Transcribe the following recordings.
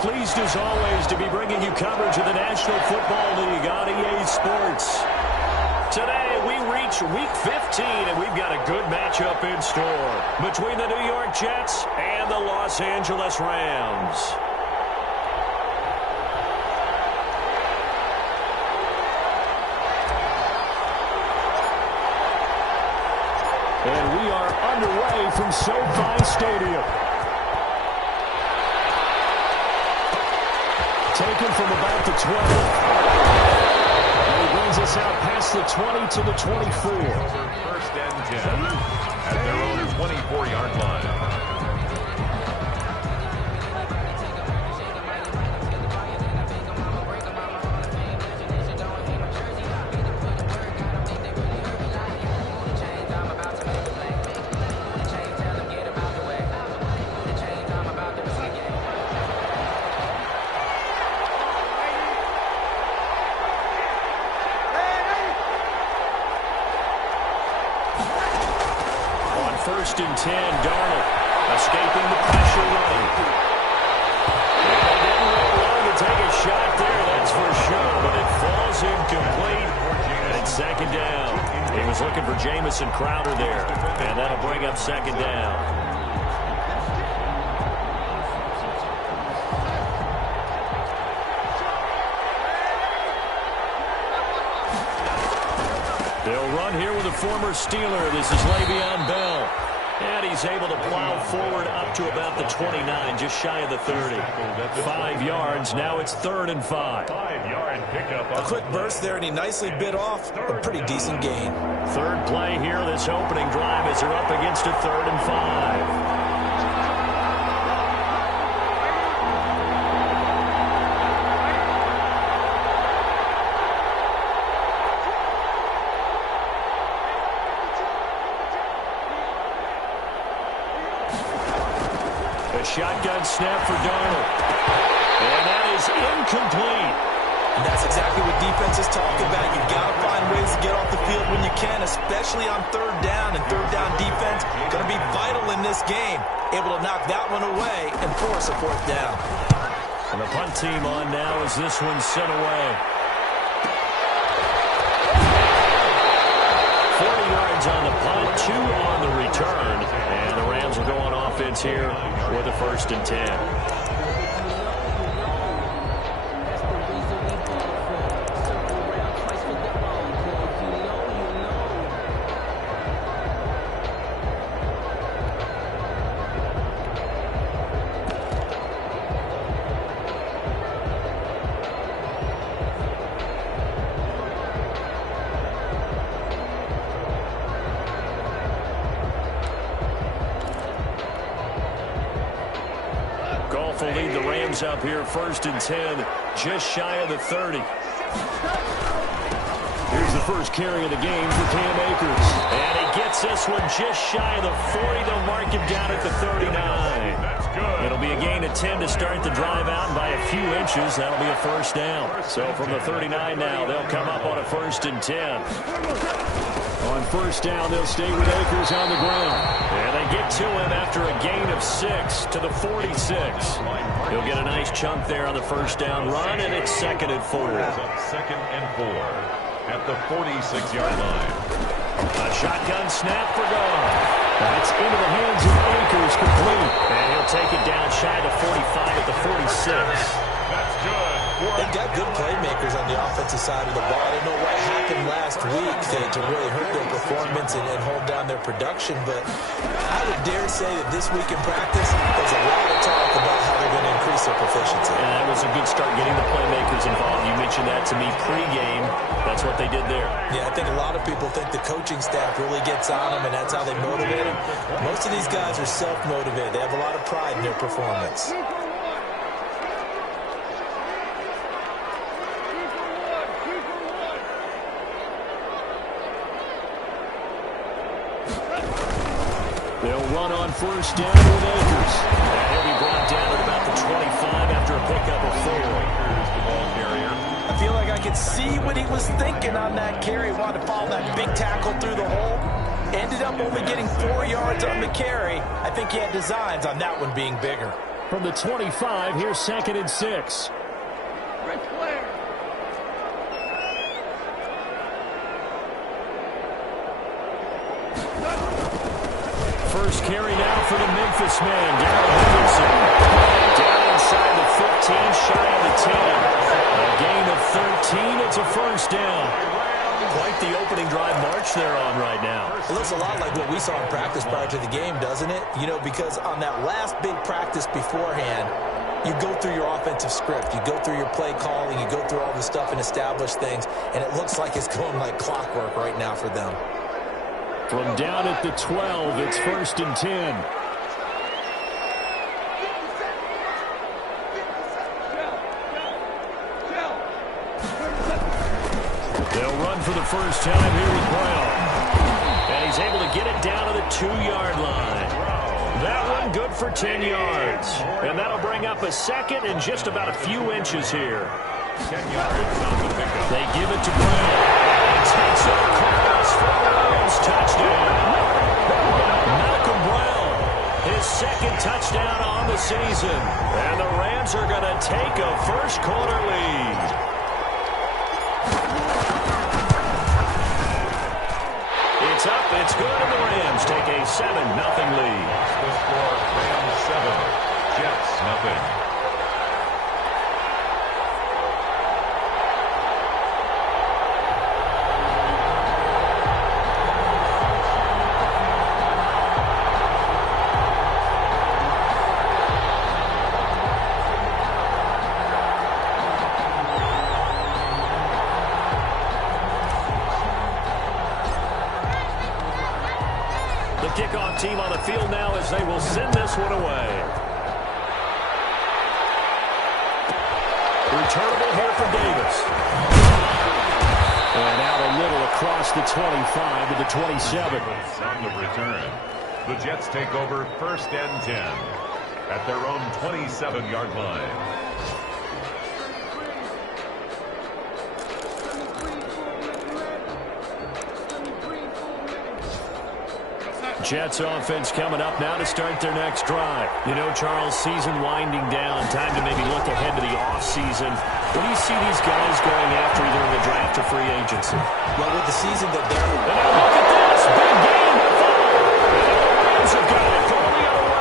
pleased as always to be bringing you coverage of the National Football League on EA Sports. Today we reach Week 15, and we've got a good matchup in store between the New York Jets and the Los Angeles Rams. And we are underway from SoFi Stadium. Taken from about the 20. And he brings us out past the 20 to the 24. First and 10 at their own 24-yard line. First and 10, Darnold escaping the pressure running. And they didn't really want to take a shot there, that's for sure, but it falls incomplete. And it's second down. He was looking for Jamison Crowder there, and that'll bring up second down. They'll run here with a former Steeler. This is Le'Veon Bell. And he's able to plow forward up to about the 29, just shy of the 30. 5 yards. Now it's 3rd and 5. 5-yard pickup. A quick burst there, and he nicely bit off a pretty decent gain. Third play here, this opening drive, as they're up against a 3rd and 5. Shotgun snap for Darnold. And that is incomplete. And that's exactly what defense is talking about. You've got to find ways to get off the field when you can, especially on 3rd down. And 3rd down defense going to be vital in this game. Able to knock that one away and force a 4th down. And the punt team on now as this one's sent away. 40 yards on the punt, 2 on the return. And the Rams will go on offense here with a 1st and 10. Will lead the Rams up here, 1st and 10, just shy of the 30. Here's the first carry of the game for Cam Akers. And he gets this one just shy of the 40. They'll mark him down at the 39. That's good. It'll be a gain of 10 to start the drive out, and by a few inches, that'll be a 1st down. So from the 39 now, they'll come up on a 1st and 10. On 1st down, they'll stay with Akers on the ground. And they get to him after a gain of 6 to the 46. He'll get a nice chunk there on the 1st down run, and it's 2nd and 4. 2nd and 4 at the 46-yard line. A shotgun snap for Gone. That's into the hands of Akers, complete. And he'll take it down shy of the 45 at the 46. That's good. They've got good playmakers on the offensive side of the ball. I don't know what happened last week to really hurt their performance and hold down their production, but I would dare say that this week in practice, there's a lot of talk about how they're going to increase their proficiency. And that was a good start getting the playmakers involved. You mentioned that to me pregame. That's what they did there. Yeah, I think a lot of people think the coaching staff really gets on them, and that's how they motivate them. Most of these guys are self-motivated. They have a lot of pride in their performance. They'll run on 1st down with Akers. And he'll be brought down at about the 25 after a pickup of 4. The ball carrier. I feel like I could see what he was thinking on that carry. He wanted to follow that big tackle through the hole. Ended up only getting 4 yards on the carry. I think he had designs on that one being bigger. From the 25, here's 2nd and 6. First carry now for the Memphis man, Darrell Henderson. Down inside the 15, shy of the 10. A gain of 13. It's a first down. Quite the opening drive march they're on right now. It looks a lot like what we saw in practice prior to the game, doesn't it? You know, because on that last big practice beforehand, you go through your offensive script. You go through your play calling. You go through all the stuff and establish things. And it looks like it's going like clockwork right now for them. From down at the 12, it's 1st and 10. They'll run for the first time here with Brown. And he's able to get it down to the 2-yard line. That one good for 10 yards. And that'll bring up a 2nd and just about a few inches here. 10 yards on the pickup. They give it to Brown. Takes it across for the Rams. Touchdown. Malcolm Brown, his 2nd touchdown on the season. And the Rams are going to take a first-quarter lead. It's up, it's good, and the Rams take a 7-0 lead. The score, Rams 7, Jets 0. Kickoff team on the field now as they will send this one away. Returnable here for Davis. And out a little across the 25 to the 27. On the return, the Jets take over 1st and 10 at their own 27-yard line. Jets offense coming up now to start their next drive. You know, Charles, season winding down. Time to maybe look ahead to the offseason. What do you see these guys going after either in the draft or free agency? Well, with the season that they're... And now look at this. Big game. And the Rams have got it going the other way.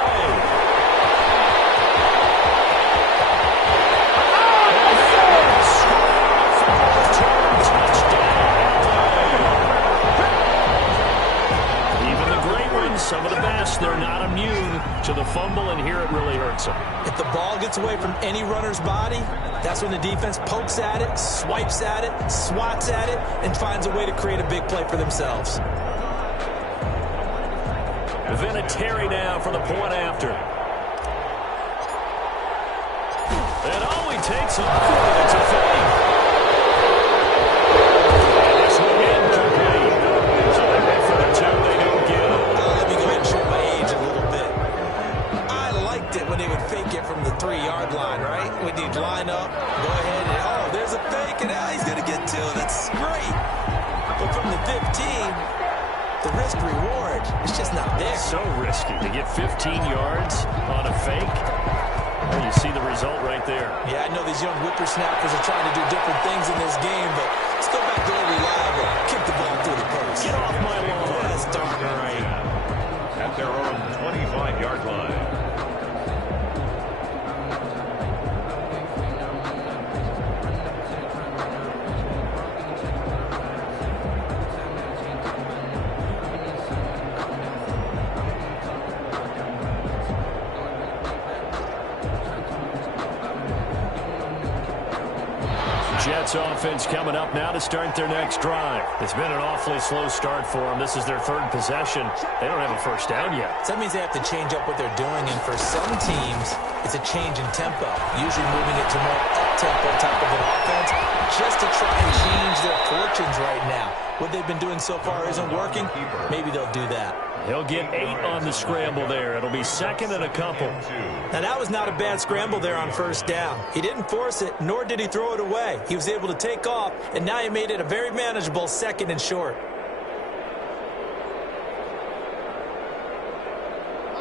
Some of the best, they're not immune to the fumble, and here it really hurts them. If the ball gets away from any runner's body, that's when the defense pokes at it, swipes at it, swats at it, and finds a way to create a big play for themselves. Vinatieri now for the point after. And all he takes off, it's a fake. And this one incomplete. So they went for the 2, they don't get it. When they would fake it from the 3-yard line, right? When you'd line up, go ahead, and oh, there's a fake, and he's going to get 2. That's great. But from the 15, the risk-reward is just not there. So risky to get 15 yards on a fake. Well, you see the result right there. Yeah, I know these young whippersnappers are trying to do different things in this game, but let's go back to where we reliable. Kick the ball through the post. Get off my lawn. That's darn right. At their own 25-yard line. Jets offense coming up now to start their next drive. It's been an awfully slow start for them. This is their 3rd possession. They don't have a first down yet. So that means they have to change up what they're doing, and for some teams, it's a change in tempo, usually moving it to more up-tempo type of an offense, just to try and change their fortunes right now. What they've been doing so far isn't working. Maybe they'll do that. He'll get 8 on the scramble there. It'll be 2nd and a couple. Now, that was not a bad scramble there on 1st down. He didn't force it, nor did he throw it away. He was able to take off, and now he made it a very manageable 2nd and short.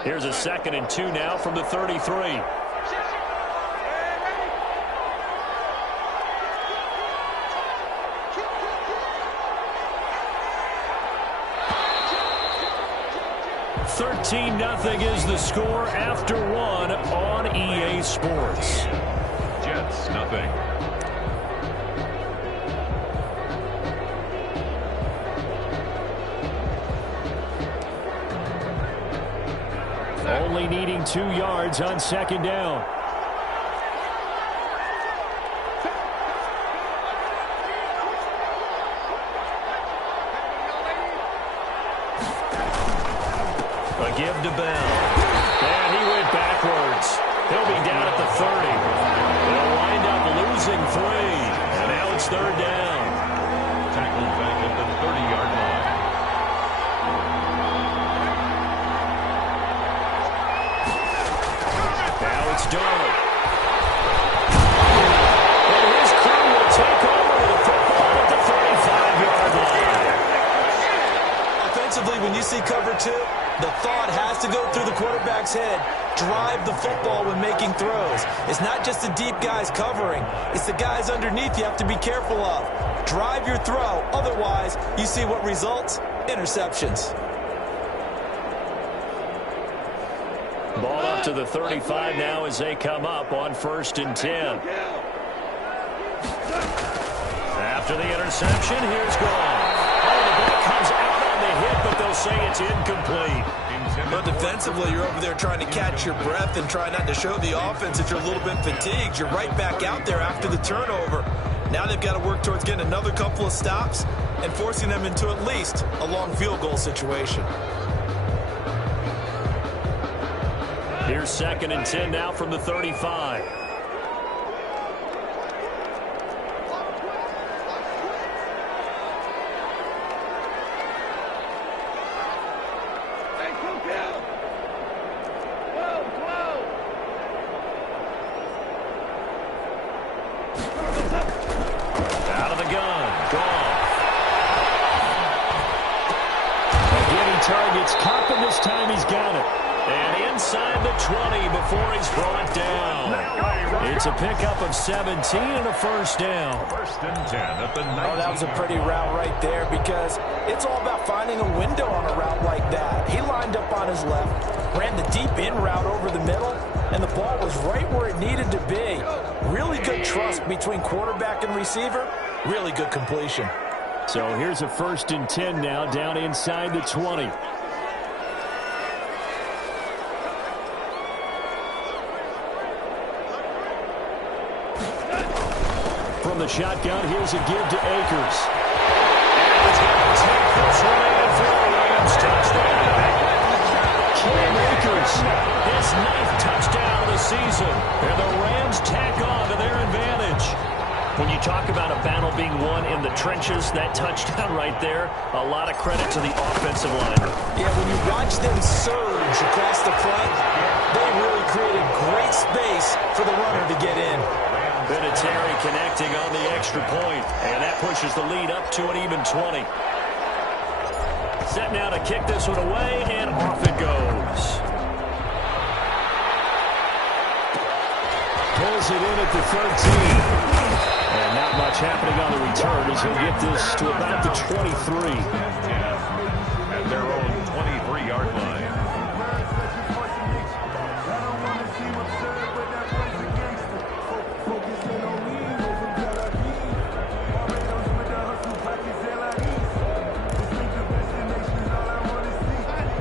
Here's a 2nd and 2 now from the 33. 13-0 is the score after one on EA Sports. Jets, nothing. Only needing 2 yards on second down. A give to Bell. And he went backwards. He'll be down at the 30. They'll wind up losing 3. And now it's third down. Tackled back at the 30-yard line. Now it's Darnold. And his crew will take over with the football at the 35-yard line. Offensively, when you see cover 2, the thought has to go through the quarterback's head. Drive the football when making throws. It's not just the deep guys covering. It's the guys underneath you have to be careful of. Drive your throw. Otherwise, you see what results? Interceptions. Ball up to the 35 now as they come up on 1st and 10. After the interception, here's Gone. Oh, the ball comes out on the hit, but they'll say it's incomplete. But defensively, you're over there trying to catch your breath and try not to show the offense that you're a little bit fatigued. You're right back out there after the turnover. Now they've got to work towards getting another couple of stops and forcing them into at least a long field goal situation. Here's 2nd and 10 now from the 35. Out of the gun. Gone. Again, he targets Cup, and this time he's got it. And inside the 20 before he's brought down. It's a pickup of 17 and a first down. 1st and 10 at the 19. Oh, that was a pretty route right there because it's all about finding a window on a route like that. He lined up on his left, ran the deep in route over the middle, and the ball was right where it needed to be. Really good trust between quarterback and receiver. Really good completion. So here's a 1st and 10 now down inside the 20. From the shotgun, here's a give to Akers. And he's going to take this one in for a Rams touchdown. Cam Akers, his 9th touchdown of the season. And the Rams tack on to their advantage. When you talk about a battle being won in the trenches, that touchdown right there, a lot of credit to the offensive line. Yeah, when you watch them surge across the front, they really created great space for the runner to get in. Vinatieri connecting on the extra point, and that pushes the lead up to an even 20. Set now to kick this one away, and off it goes. Pulls it in at the 13. And not much happening on the return as he'll get this to about the 23. At their own 23-yard line.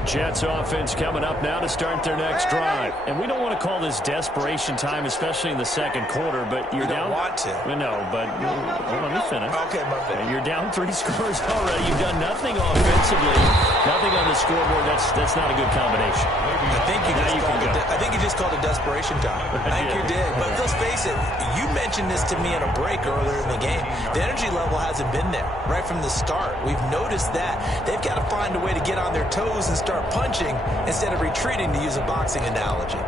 Jets offense coming up now to start their next drive. And we don't want to call this desperation time, especially in the second quarter, but you're down. You don't want to. No, but let me finish. Okay, my bad. You're down 3 scores already. You've done nothing offensively, nothing on the scoreboard. That's not a good combination. I think you just called it desperation time. I think you did. But let's face it, you mentioned this to me in a break earlier in the game. The energy level hasn't been there right from the start. We've noticed that. They've got to find a way to get on their toes and start punching instead of retreating, to use a boxing analogy.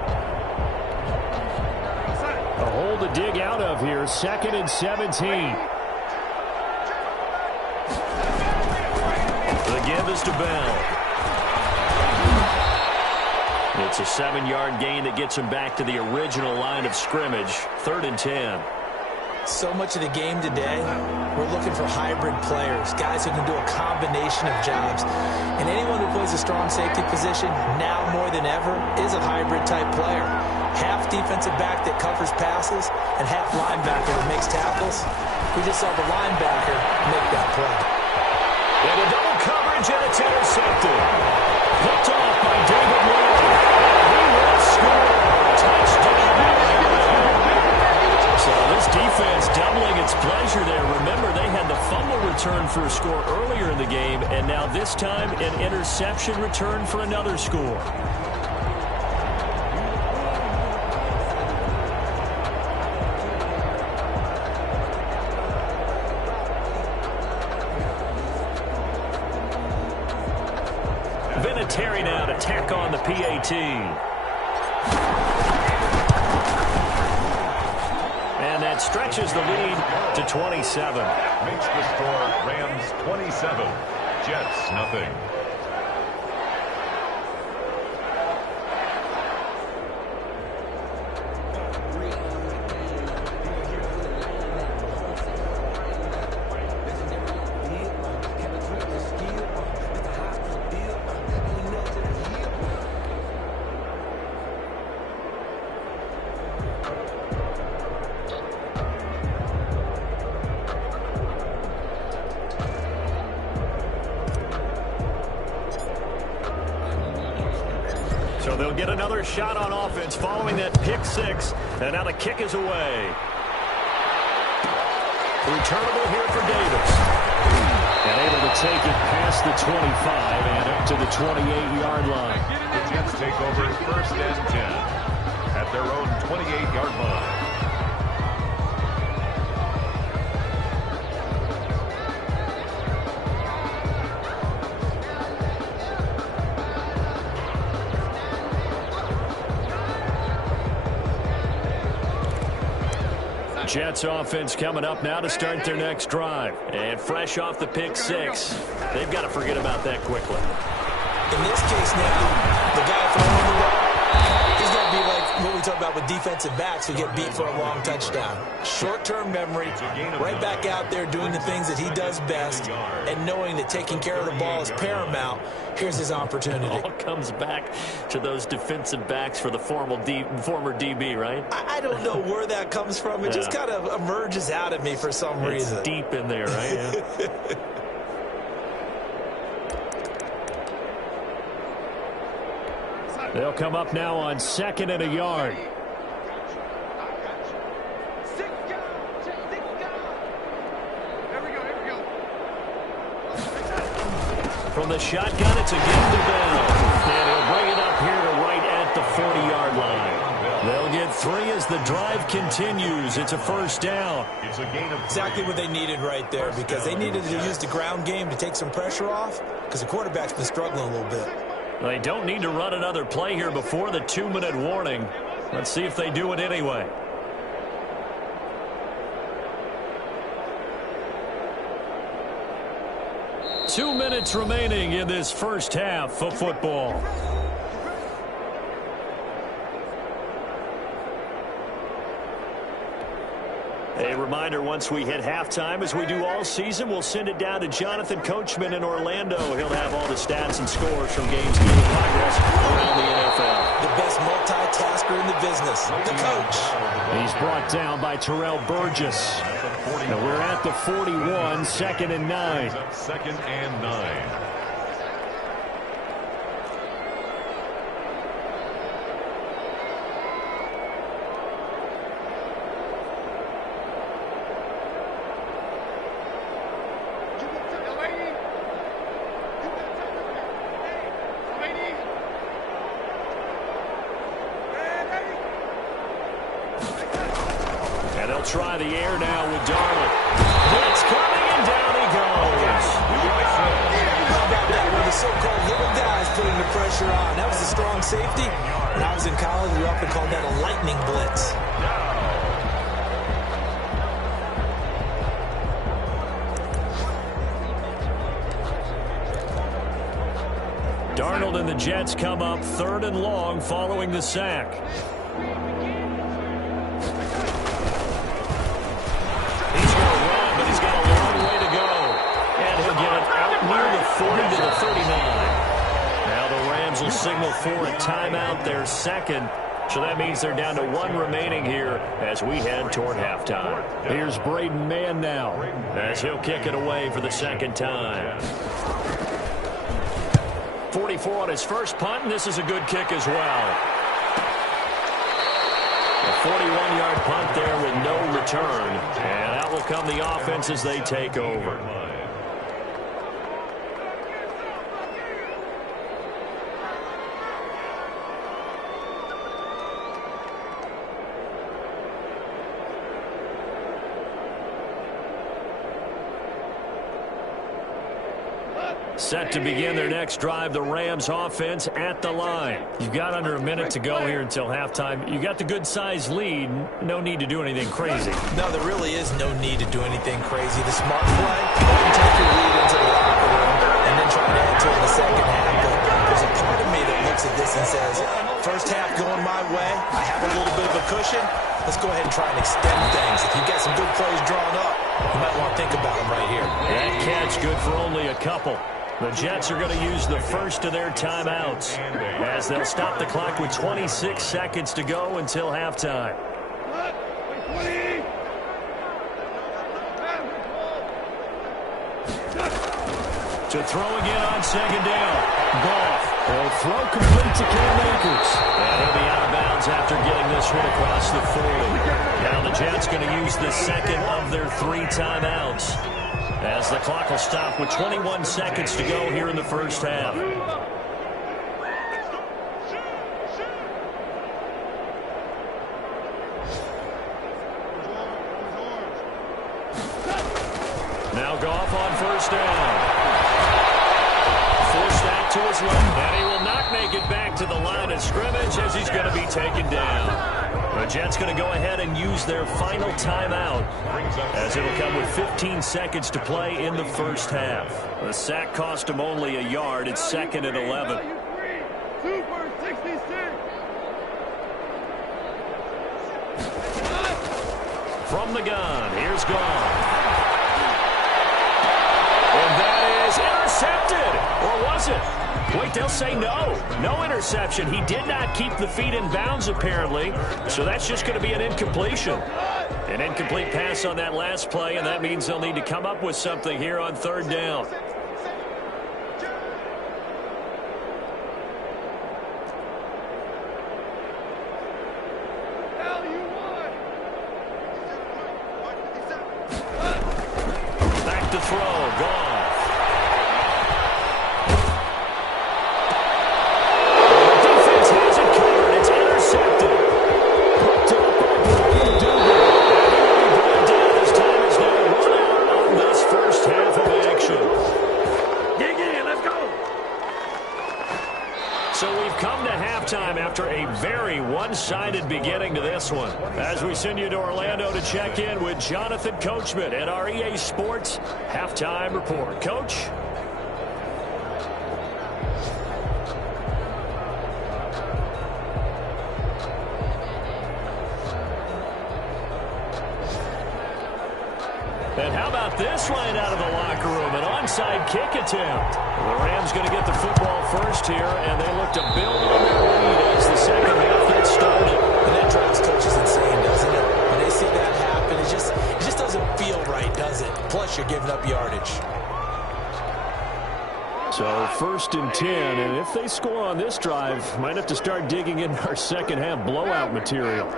A hole to dig out of here. 2nd and 17. The give is to Bell. It's a 7-yard gain that gets him back to the original line of scrimmage. 3rd and 10. So much of the game today, we're looking for hybrid players, guys who can do a combination of jobs. And anyone who plays a strong safety position, now more than ever, is a hybrid-type player. Half defensive back that covers passes and half linebacker that makes tackles. We just saw the linebacker make that play. And a double coverage, and it's intercepted. Picked off by David Moore. He will score. Touchdown. So this defense doubling its pleasure there. Remember, they had the fumble return for a score earlier in the game, and now this time an interception return for another score. Vinatieri now to tack on the PAT. And that stretches the lead to 27. Makes the score Rams 27, Jets nothing. So they'll get another shot on offense following that pick six. And now the kick is away. Returnable here for Davis. And able to take it past the 25 and up to the 28-yard line. The Jets take over 1st and 10 at their own 28-yard line. Jets offense coming up now to start their next drive. And fresh off the pick six, they've got to forget about that quickly. In this case now, the guy throwing the ball, he's got to be like what we talk about with defensive backs who get beat for a long touchdown. Short-term memory, right back out there doing the things that he does best, and knowing that taking care of the ball is paramount. Here's his opportunity. It all comes back to those defensive backs for the former DB, right? I don't know where that comes from. It just kind of emerges out of me for some reason. It's deep in there, right? Yeah. They'll come up now on 2nd and a yard. From the shotgun, it's a gift to Bell. And he'll bring it up here to right at the 40-yard line. They'll get 3 as the drive continues. It's a first down. It's a gain of exactly what they needed right there, because they needed to use the ground game to take some pressure off, because the quarterback's been struggling a little bit. They don't need to run another play here before the 2-minute warning. Let's see if they do it anyway. Two minutes remaining in this first half of football. A reminder, once we hit halftime, as we do all season, we'll send it down to Jonathan Coachman in Orlando. He'll have all the stats and scores from games in progress around the NFL. The best multitasker in the business, the coach. He's brought down by Terrell Burgess. Now we're at the 41, 2nd and 9. 2nd and 9. Try the air now with Darnold. Blitz coming, and down he goes. How about that? One of the so-called little guys putting the pressure on. That was a strong safety. When I was in college, we often called that a lightning blitz. Darnold and the Jets come up 3rd and long following the sack. near the 40 to the 39. Now the Rams will signal for a timeout, their second. So that means they're down to one remaining here as we head toward halftime. Here's Braden Mann now as he'll kick it away for the second time. 44 on his first punt, and this is a good kick as well. A 41-yard punt there with no return. And out will come the offense as they take over. Set to begin their next drive, the Rams offense at the line. You've got under a minute to go here until halftime. You got the good-sized lead. No need to do anything crazy. No, there really is no need to do anything crazy. The smart play, take your lead into the locker room and then try to enter in the second half. But there's a part of me that looks at this and says, first half going my way, I have a little bit of a cushion. Let's go ahead and try and extend things. If you've got some good plays drawn up, you might want to think about them right here. That catch good for only a couple. The Jets are going to use the first of their timeouts as they'll stop the clock with 26 seconds to go until halftime. To throw again on second down. Goff. They'll throw complete to Cam Akers. And he'll be out of bounds after getting this one across the 40. Now the Jets going to use the second of their 3 timeouts, as the clock will stop with 21 seconds to go here in the first half. Now Goff on first down. Forced out to his left, and he will not make it back to the line of scrimmage as he's going to be taken down. The Jets going to go ahead and use their final timeout as it'll come with 15 seconds to play in the first half. The sack cost him only a yard. It's second and 11. From the gun, here's Goff. And that is intercepted. Or was it? Wait, they'll say no. No interception. He did not keep the feet in bounds, apparently. So that's just going to be an incompletion. An incomplete pass on that last play, and that means they'll need to come up with something here on third down. Back to throw. Goff. After a very one-sided beginning to this one, as we send you to Orlando to check in with Jonathan Coachman at our EA Sports Halftime Report. Coach? And how about this right out of the locker room? An onside kick attempt. The Rams going to get the football first here, and they look to build on their lead as the second half gets started. And that drives coaches insane, doesn't it? When they see that happen, it just doesn't feel right, does it? Plus, you're giving up yardage. So first and 10, and if they score on this drive, might have to start digging in our second half blowout material.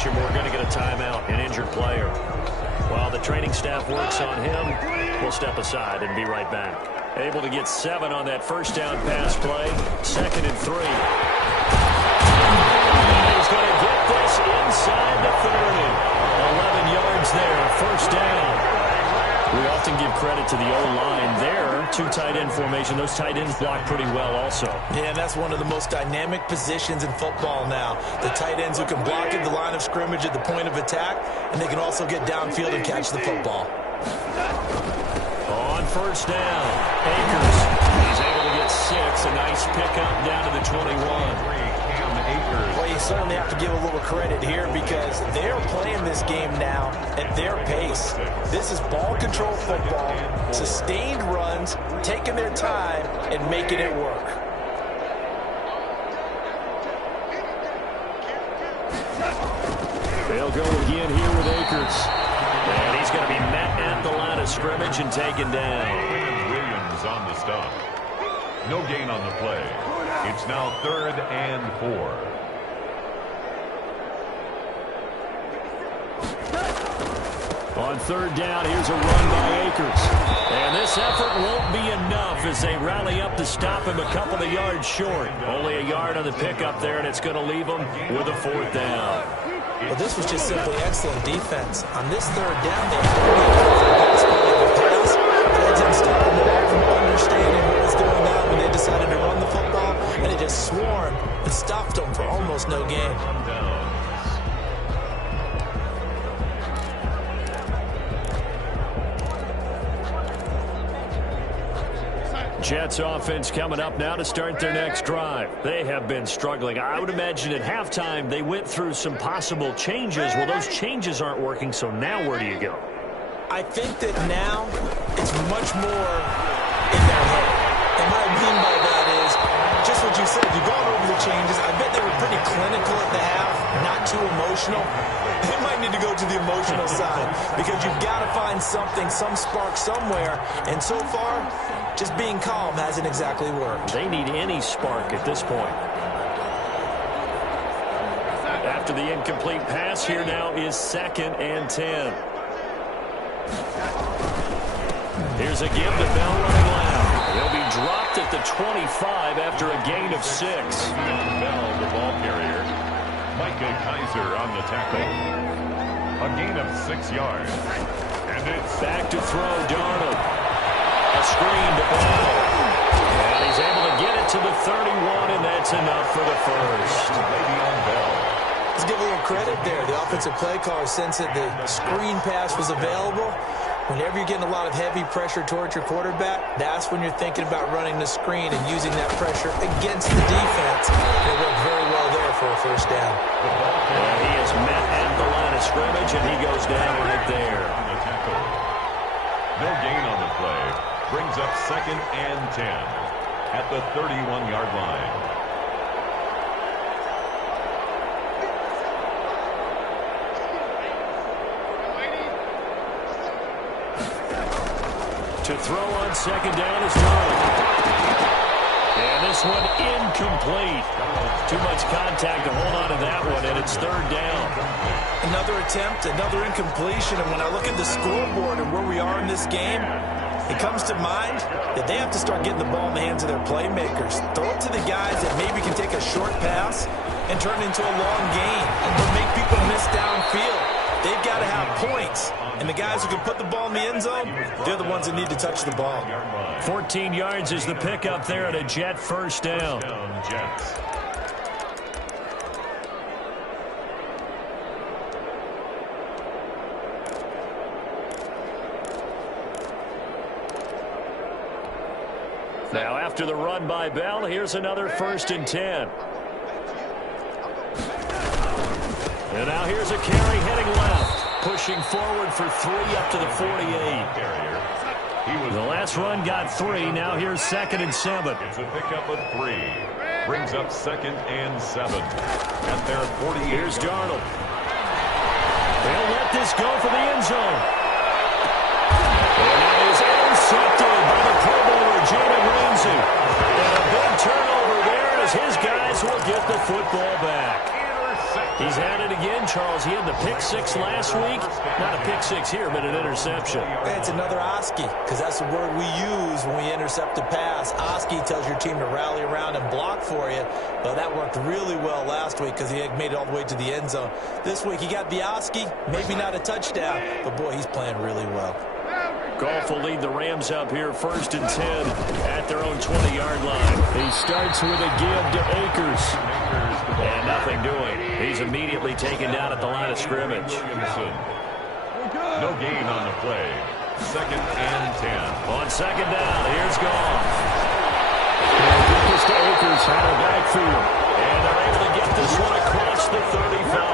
We're going to get a timeout, an injured player. While the training staff works on him, we'll step aside and be right back. Able to get 7 on that first down pass play. Second and 3. And he's going to get this inside the 30. 11 yards there, first down. We often give credit to the O-line there. Two tight end formation. Those tight ends block pretty well also. Yeah, and that's one of the most dynamic positions in football now. The tight ends who can block at the line of scrimmage at the point of attack, and they can also get downfield and catch the football. On first down, Akers. He's able to get 6. A nice pickup down to the 21. Well, you certainly have to give a little credit here because they're playing this game now at their pace. This is ball control football, sustained runs, taking their time, and making it work. They'll go again here with Akers. And he's going to be met at the line of scrimmage and taken down. Williams on the stop. No gain on the play. It's now 3rd and 4. On 3rd down, here's a run by Akers. And this effort won't be enough as they rally up to stop him a couple of yards short. Only a yard on the pickup there, and it's going to leave him with a 4th down. Well, this was just simply excellent defense. On this 3rd down, they had to the pass. That's him stopping the back from understanding what was going on when they decided to run the football, and they just swarmed and stopped them for almost no gain. Jets offense coming up now to start their next drive. They have been struggling. I would imagine at halftime they went through some possible changes. Well, those changes aren't working, so now where do you go? I think that now it's much more in their head. And what I mean by that is just what you said. You've gone over the changes. I bet they were pretty clinical at the half, not too emotional. They might need to go to the emotional side because you've got to find something, some spark somewhere. And so far, just being calm hasn't exactly worked. They need any spark at this point. After the incomplete pass, here now is 2nd and 10. Here's a give to Bell running left. He'll be dropped at the 25 after a gain of 6. Bell, the ball carrier. Micah Kaiser on the tackle. A gain of 6 yards. And it's back to throw, Darnold. A screen to Bell. And he's able to get it to the 31, and that's enough for the first. Let's give a little credit there. The offensive play caller sensed that the screen pass was available. Whenever you're getting a lot of heavy pressure towards your quarterback, that's when you're thinking about running the screen and using that pressure against the defense. And it worked very well there for a first down. And he is met at the line of scrimmage, and he goes down right there. No gain on the play. Brings up 2nd and 10 at the 31-yard line. To throw on 2nd down is Darnold. And this one incomplete. Too much contact to hold on to that one, and it's 3rd down. Another attempt, another incompletion, and when I look at the scoreboard and where we are in this game, it comes to mind that they have to start getting the ball in the hands of their playmakers. Throw it to the guys that maybe can take a short pass and turn it into a long gain or make people miss downfield. They've got to have points, and the guys who can put the ball in the end zone, they're the ones that need to touch the ball. 14 yards is the pickup there at a Jet first down. Jets. Now after the run by Bell, here's another 1st and 10. And now here's a carry heading left. Pushing forward for 3 up to the 48. The last run got 3. Now here's 2nd and 7. It's a pickup of 3. Brings up 2nd and 7. At their 48. Here's Darnold. They'll let this go for the end zone. And that is intercepted by the Pro Bowler, Jalen Ramsey. And a big turnover there as his guys will get the football back. He's had it again, Charles. He had the pick 6 last week. Not a pick 6 here, but an interception. It's another Oski, because that's the word we use when we intercept a pass. Oski tells your team to rally around and block for you. Well, that worked really well last week because he had made it all the way to the end zone. This week he got the Oski, maybe not a touchdown, but boy, he's playing really well. Goff will lead the Rams up here 1st and 10 at their own 20-yard line. He starts with a give to Akers. And nothing doing. He's immediately taken down at the line of scrimmage. No gain on the play. 2nd and 10. On 2nd down, here's Goff. They'll get this to Akers out of backfield. And they're able to get this one across the 35.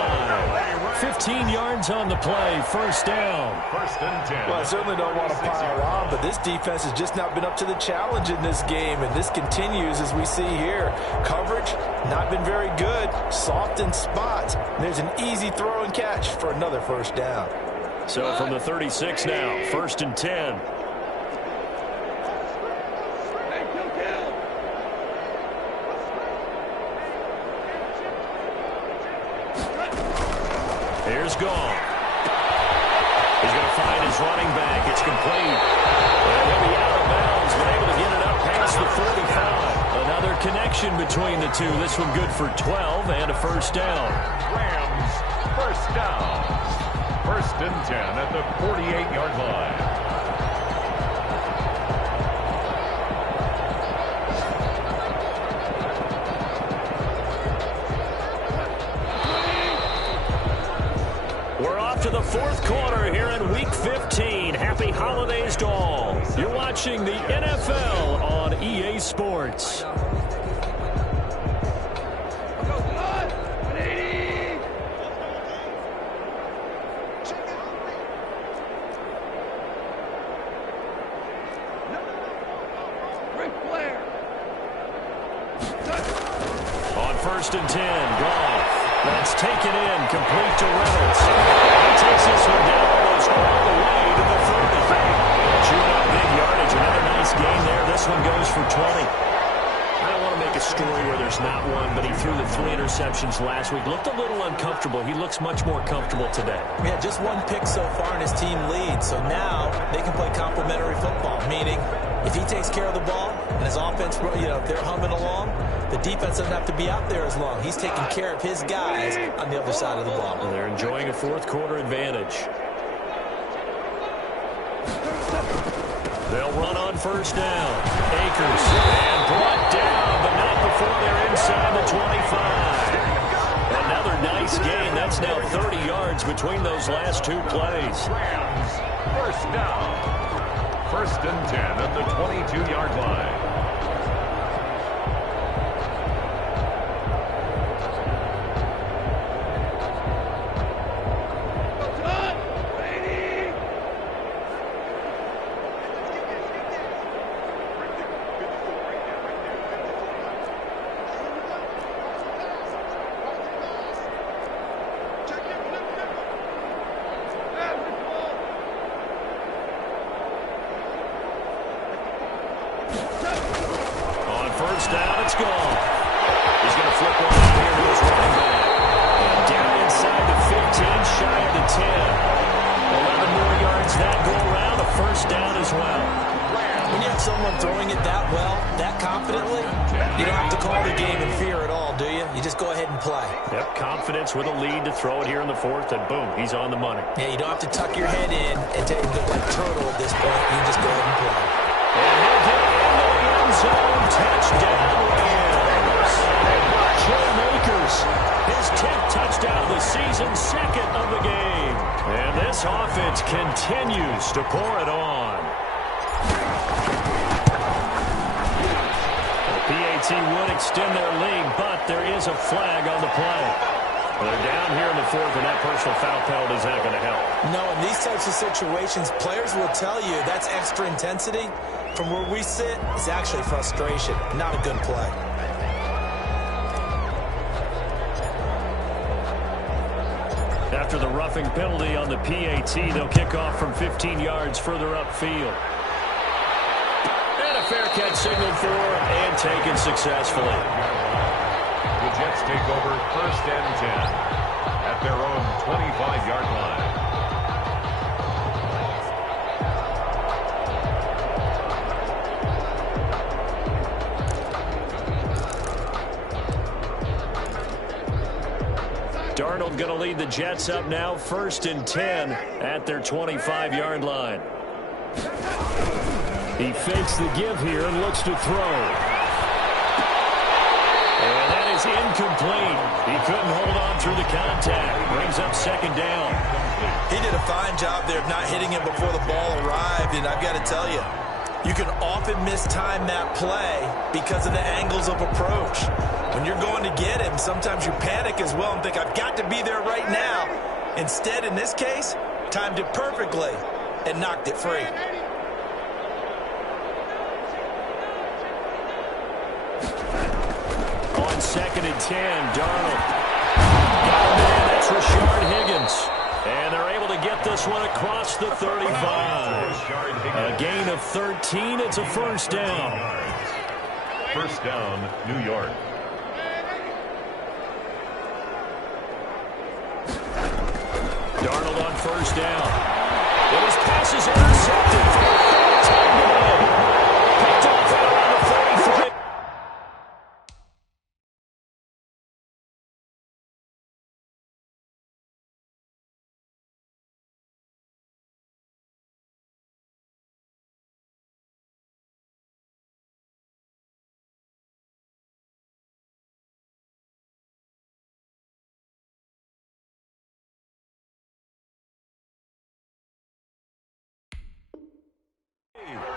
15 yards on the play, 1st down. 1st and 10. Well, I certainly don't want to pile on, but this defense has just not been up to the challenge in this game, and this continues as we see here. Coverage, not been very good, soft in spots. There's an easy throw and catch for another 1st down. So from the 36 now, 1st and 10. Here's Goff. He's going to find his running back. It's complete. And he'll be out of bounds, but able to get it up past the 45. Another connection between the two. This one good for 12 and a 1st down. Rams, 1st down. 1st and 10 at the 48-yard line. To the 4th quarter here in Week 15. Happy holidays to all. You're watching the NFL on EA Sports. On 1st and 10, Goff. That's taken in, complete to Reynolds. He takes this one down almost all the way to the 30. Chewing up big yardage, another nice gain there. This one goes for 20. I don't want to make a story where there's not one, but he threw the 3 interceptions last week. Looked a little uncomfortable. He looks much more comfortable today. Yeah, just 1 pick so far and his team leads. So now they can play complementary football, meaning if he takes care of the ball and his offense, they're humming along, the defense doesn't have to be out there as long. He's taking care of his guys on the other side of the ball. Well, they're enjoying a 4th quarter advantage. They'll run on 1st down. Akers and brought down, but not before they're inside the 25. Another nice gain. That's now 30 yards between those last 2 plays. Rams, 1st down. 1st and 10 at the 22-yard line. Down, it's gone. He's going to flip one out here to his running back. And down inside the 15, shy of the 10. 11 more yards that go around, a 1st down as well. When you have someone throwing it that well, that confidently, you don't have to call the game in fear at all, do you? You just go ahead and play. Yep, confidence with a lead to throw it here in the 4th, and boom, he's on the money. Yeah, you don't have to tuck your head in and take it like turtle at this point. You just go ahead and play. And he'll get into the end zone. Touchdown, Rams. Joe Akers, his 10th touchdown of the season, 2nd of the game. And this offense continues to pour it on. The PAT would extend their lead, but there is a flag on the play. Well, they're down here in the 4th, and that personal foul penalty is not going to help. No, in these types of situations, players will tell you that's extra intensity. From where we sit, it's actually frustration, not a good play. After the roughing penalty on the PAT, they'll kick off from 15 yards further upfield. And a fair catch signaled for and taken successfully. The Jets take over 1st and 10 at their own 25-yard line. Darnold going to lead the Jets up now, 1st and 10 at their 25-yard line. He fakes the give here and looks to throw. And that is incomplete. He couldn't hold on through the contact. Brings up second down. He did a fine job there of not hitting him before the ball arrived, and I've got to tell you, you can often mistime that play because of the angles of approach. When you're going to get him, sometimes you panic as well and think, I've got to be there right now. Instead, in this case, timed it perfectly and knocked it free. On 2nd and 10, Darnold. Got him in. That's Rashard Higgins. And they're able to get this one across the 35. A gain of 13. It's a first down. First down, New York. Darnold on first down. And his pass is intercepted. Time to go. Picked off at around the 43.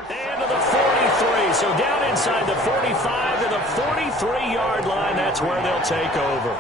And to the 43. So down inside the 45 to the 43-yard line. That's where they'll take over.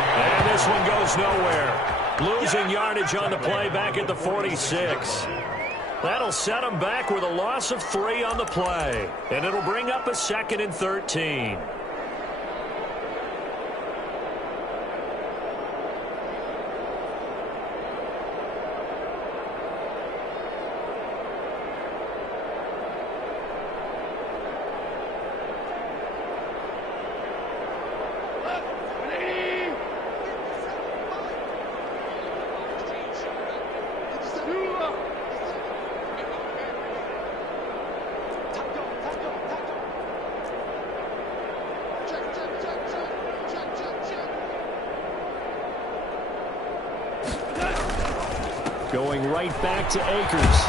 And this one goes nowhere. Losing yardage on the play back at the 46. That'll set them back with a loss of 3 on the play. And it'll bring up a 2nd and 13. Going right back to Akers.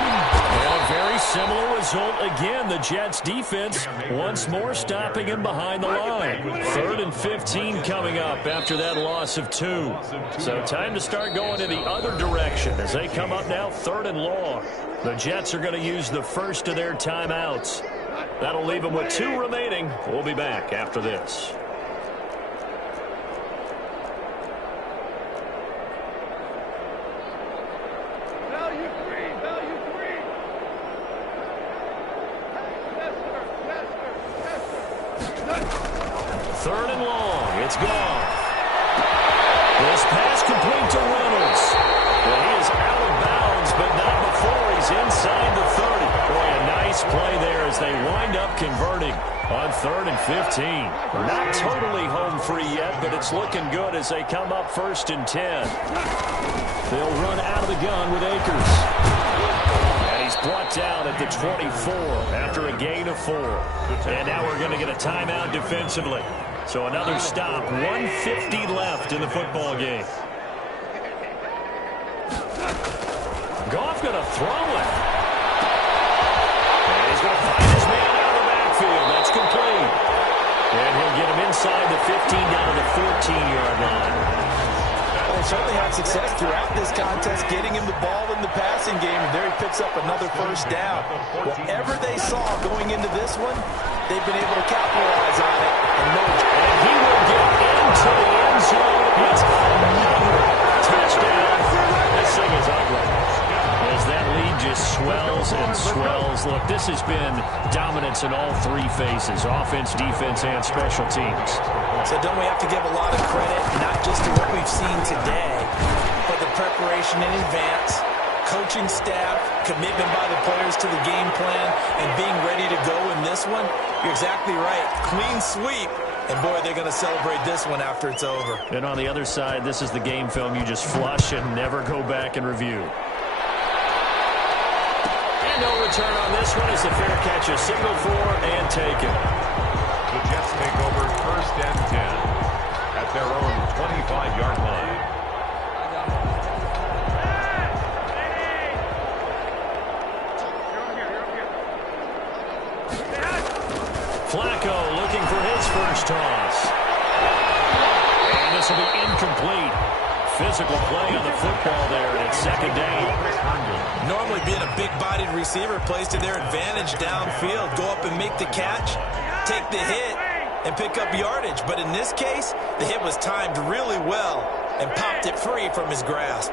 And a very similar result again. The Jets defense once more stopping him behind the line. 3rd and 15 coming up after that loss of 2. So time to start going in the other direction as they come up now 3rd and long. The Jets are going to use the first of their timeouts. That'll leave them with 2 remaining. We'll be back after this. Third and long. It's gone. This pass complete to Reynolds. Well, he is out of bounds, but not before he's inside the 30. Boy, a nice play there as they wind up converting on 3rd and 15. Not totally home free yet, but it's looking good as they come up 1st and 10. They'll run out of the gun with Akers. And he's brought down at the 24 after a gain of 4. And now we're going to get a timeout defensively. So another stop, 1:50 left in the football game. Goff going to throw it. And he's going to find his man out of the backfield. That's complete. And he'll get him inside the 15 down to the 14-yard line. Well, certainly had success throughout this contest, getting him the ball in the passing game, and there he picks up another first down. Whatever they saw going into this one, they've been able to capitalize on it. And he will get into the end zone. It's another touchdown. This thing is ugly. As that lead just swells and swells. Look, this has been dominance in all 3 phases, offense, defense, and special teams. So don't we have to give a lot of credit, not just to what we've seen today, but the preparation preparation in advance, coaching staff, commitment by the players to the game plan, and being ready to go in this one, you're exactly right. Clean sweep. And, boy, they're going to celebrate this one after it's over. And on the other side, this is the game film you just flush and never go back and review. And no return on this one as the fair catch, a single for and taken. The Jets take over 1st and 10 at their own 25-yard line. Flacco looking for his first toss. And this will be incomplete. Physical play on the football there, and it's 2nd down. Normally being a big-bodied receiver plays to their advantage downfield. Go up and make the catch, take the hit, and pick up yardage. But in this case, the hit was timed really well and popped it free from his grasp.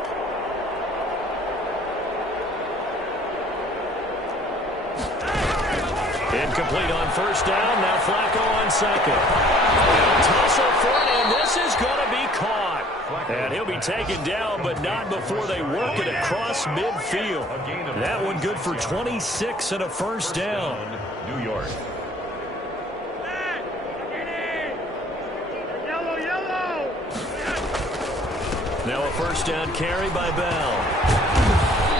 Incomplete on 1st down. Now Flacco on 2nd. Tussle for it, and this is going to be caught. And he'll be taken down, but not before they work it across midfield. That one good for 26 and a 1st down. New York. Now a 1st down carry by Bell.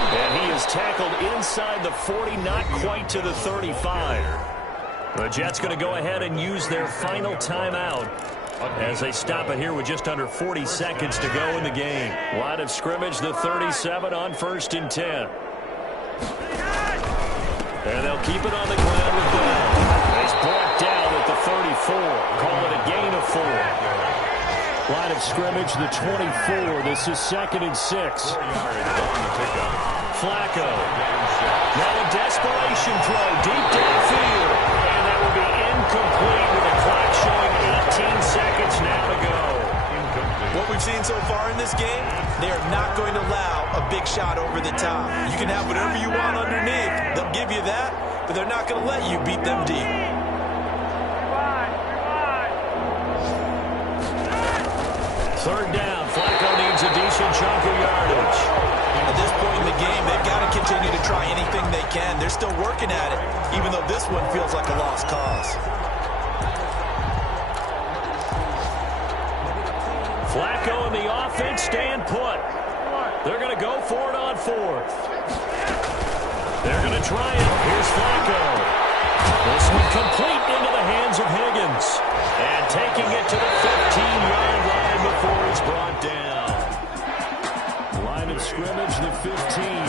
And he is tackled inside the 40, not quite to the 35. The Jets going to go ahead and use their final timeout as they stop it here with just under 40 seconds to go in the game. Line of scrimmage, the 37 on 1st and 10. And they'll keep it on the ground with Bell. He's brought down at the 34. Call it a gain of 4. Line of scrimmage, the 24. This is 2nd and 6. Flacco. Now a desperation throw deep downfield. And that will be incomplete with the clock showing 18 seconds now to go. What we've seen so far in this game, they are not going to allow a big shot over the top. You can have whatever you want underneath. They'll give you that, but they're not going to let you beat them deep. Third down. Flacco needs a decent chunk of yardage. At this point in the game, they've got to continue to try anything they can. They're still working at it, even though this one feels like a lost cause. Flacco and the offense staying put. They're going to go for it on 4th. They're going to try it. Here's Flacco. This one complete into the hands of Higgins. And taking it to the 15-yard line before it's brought down. Line of scrimmage, the 15.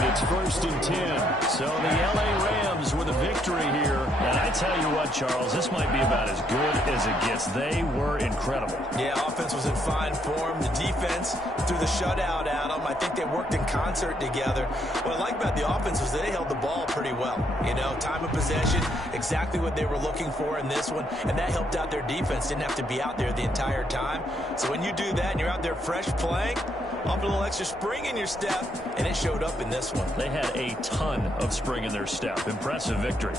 It's 1st and 10. So the L.A. Rams with a victory here. And I tell you what, Charles, this might be about as good as it gets. They were incredible. Yeah, offense was in fine form. The defense threw the shutout at them. I think they worked in concert together. What I like about the offense was they held the ball pretty well. You know, time of possession, exactly what they were looking for in this one. And that helped out their defense. Didn't have to be out there the entire time. So when you do that and you're out there fresh playing, up a little extra spring in your step, and it showed up in this one. They had a ton of spring in their step. Impressive victory.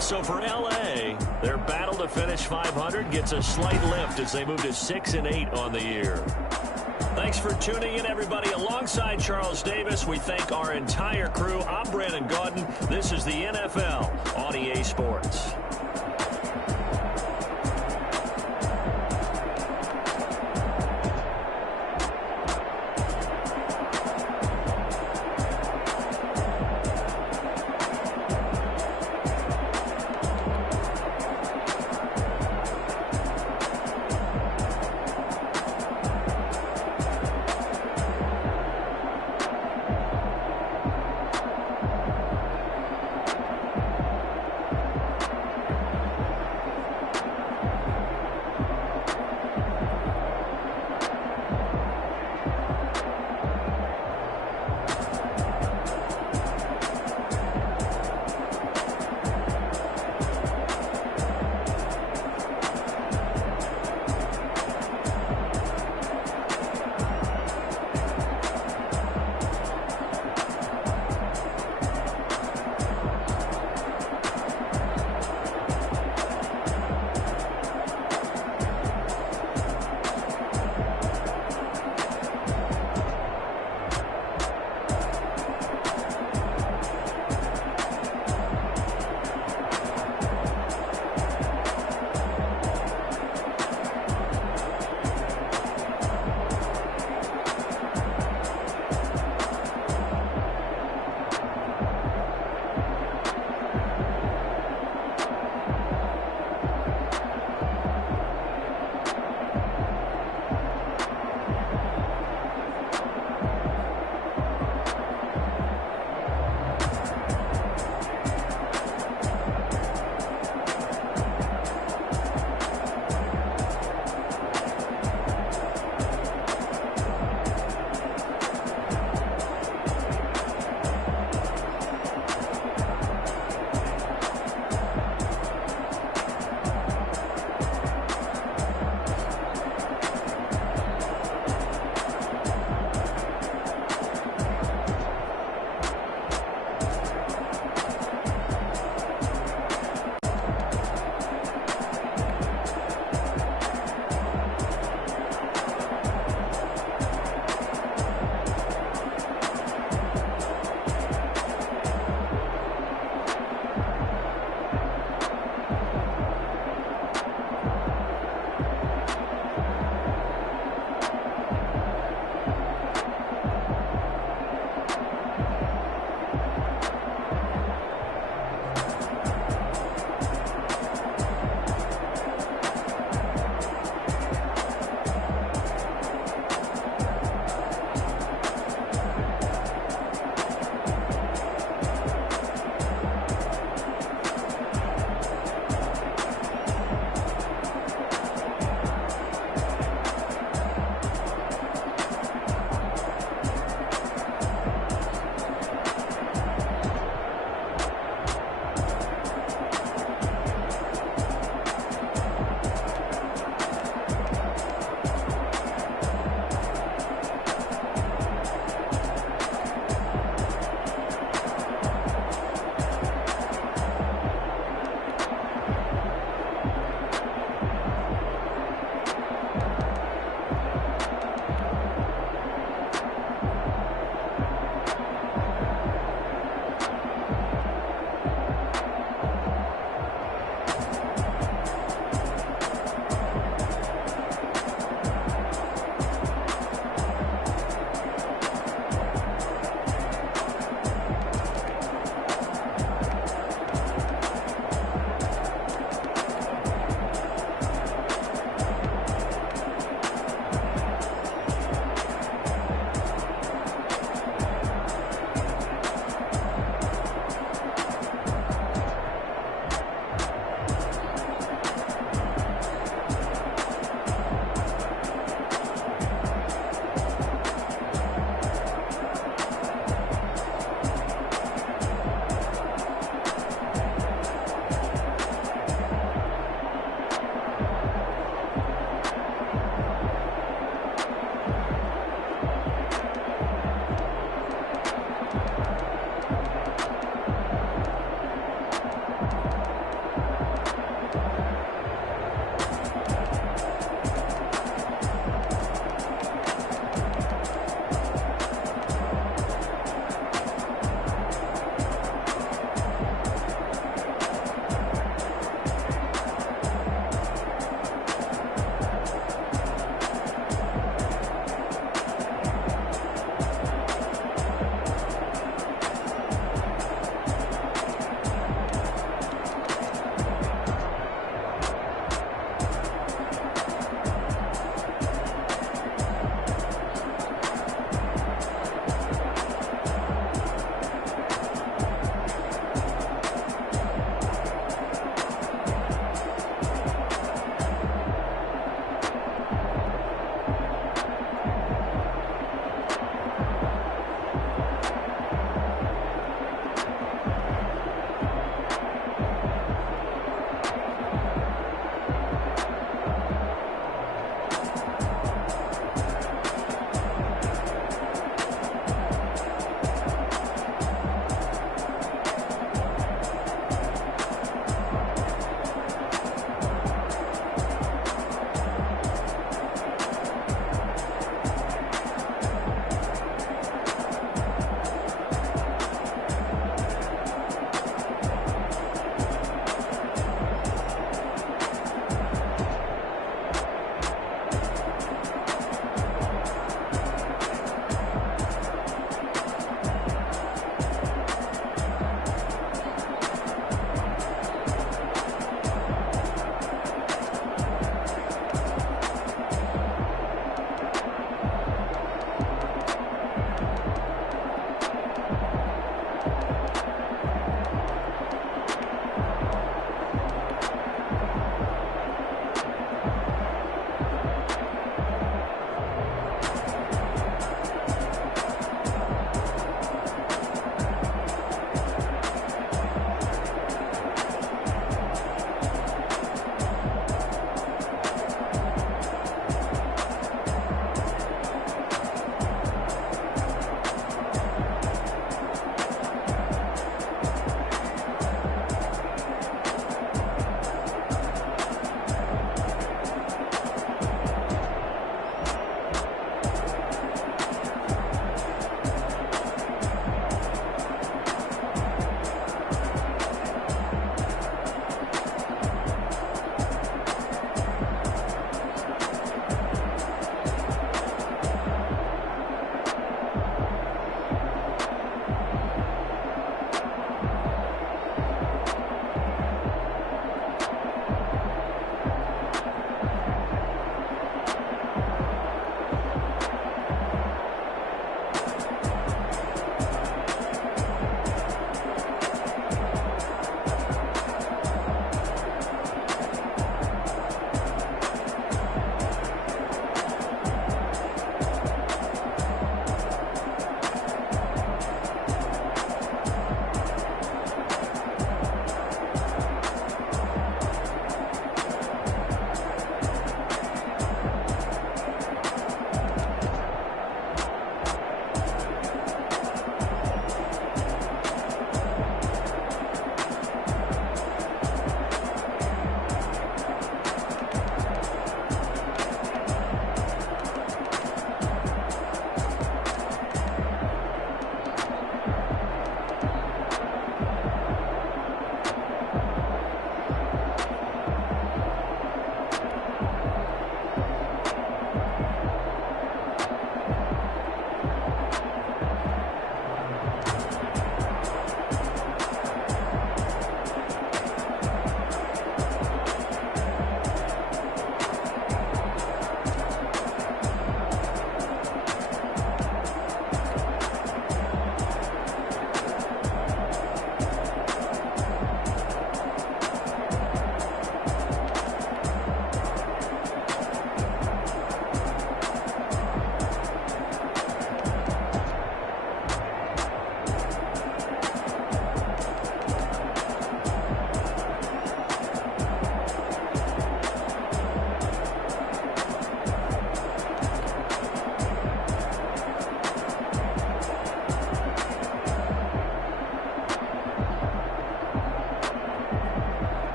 So for L.A., their battle to finish 500 gets a slight lift as they move to 6 and 8 on the year. Thanks for tuning in, everybody. Alongside Charles Davis, we thank our entire crew. I'm Brandon Gaudin. This is the NFL on EA Sports.